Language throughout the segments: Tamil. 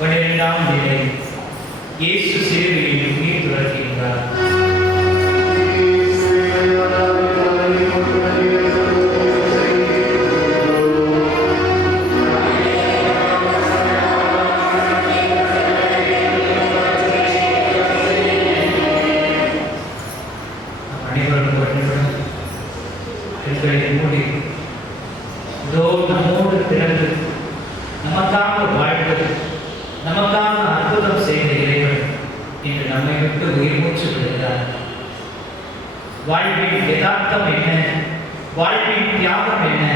12ஆம் நிலை. இயேசு சிலுவையில் உயிர் துறக்கின்றார். நம்மோடு பிறந்து நமக்காக வாழ்வது, நமக்காக அற்புதம் செய்த இறைவன் இன்று நம்மை விட்டு உயிர் மூச்சு விடுகிறார். வாழ்வின் யதார்த்தம் என்ன, வாழ்வின் தியாகம் என்ன,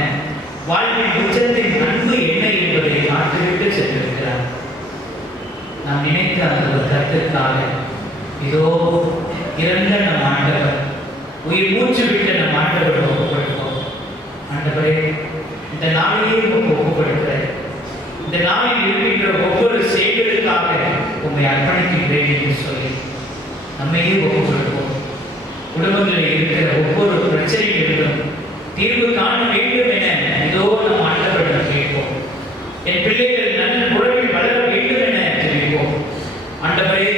வாழ்வின் உச்சத்தின் அன்பு என்ன என்பதை காட்டுவிட்டு சென்றிருக்கிறார். நாம் நினைத்த அந்த ஒரு கருத்திற்காக இதோ இறந்த நம் ஆண்டவர், உயிர் மூச்சு விட்ட நம் ஆண்டவர் ஒப்புக்கொடுப்போம். ஆண்டவரே, இந்த நாளையே உமக்கு ஒப்புக்கொடுக்கிறேன். இந்த நாளில் இருக்கின்ற ஒவ்வொரு செயல்களுக்காக உண்மை அர்ப்பணிக்கின்றேன் என்று சொல்லி நம்மையே ஒப்புக்கொடுப்போம். குடும்பங்களில் இருக்கிற ஒவ்வொரு பிரச்சனைகளிலும் தீர்வு காண வேண்டும் என இதோ நம் ஆண்டவரிடம் கேட்போம். என் பிள்ளைகள் நல்ல உறவில் வளர வேண்டும் என தெரிவிப்போம். ஆண்டவரே,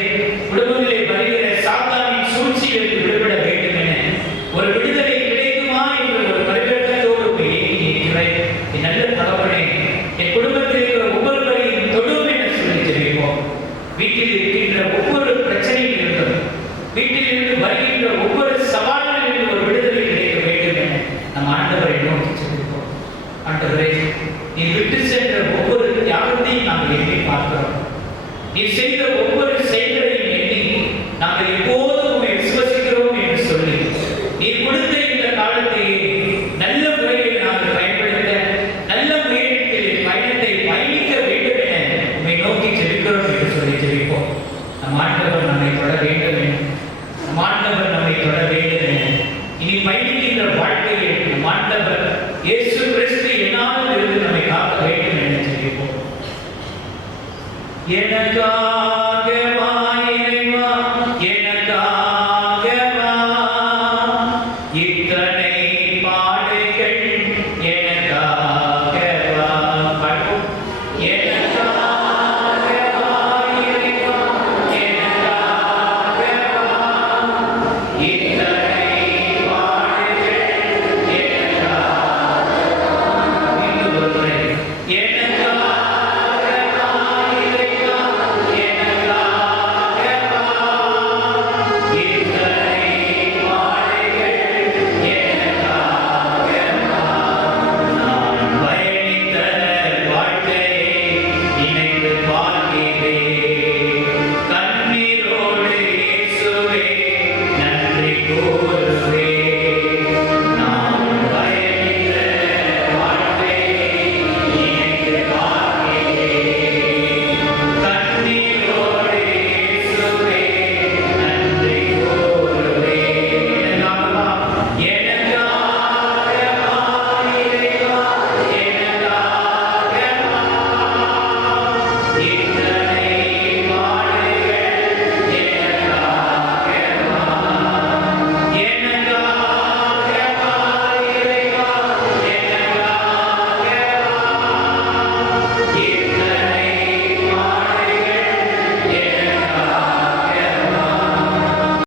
குடும்பங்களிலே வருகிற சாத்தானின் சூழ்ச்சிகளுக்கு விடுபட வேண்டும் என ஒரு விடுதலை கிடைக்குமா என்ற ஒரு பரிவர்த்தனத்தோடு ஏங்கி நிற்கிறேன். என் நல்ல தகவனே, என் குடும்பத்தில் இருக்கிற ஒவ்வொருவரையும் தொடும் என சொல்லி தெரிவிப்போம். வீட்டில் இருக்கின்ற ஒவ்வொரு பிரச்சனையிலிருந்தும், வீட்டில் இருந்து வருகின்ற ஒவ்வொரு சவால்களிலிருந்து ஒரு விடுதலை கிடைக்க வேண்டும் என நம் ஆண்டவரை நோக்கி செல்வோம். ஆண்டவரே, நீ விட்டு சென்ற ஒவ்வொரு தியாகத்தையும் நாம் எண்ணி பார்க்கிறோம். நீ செய்த ஒவ்வொரு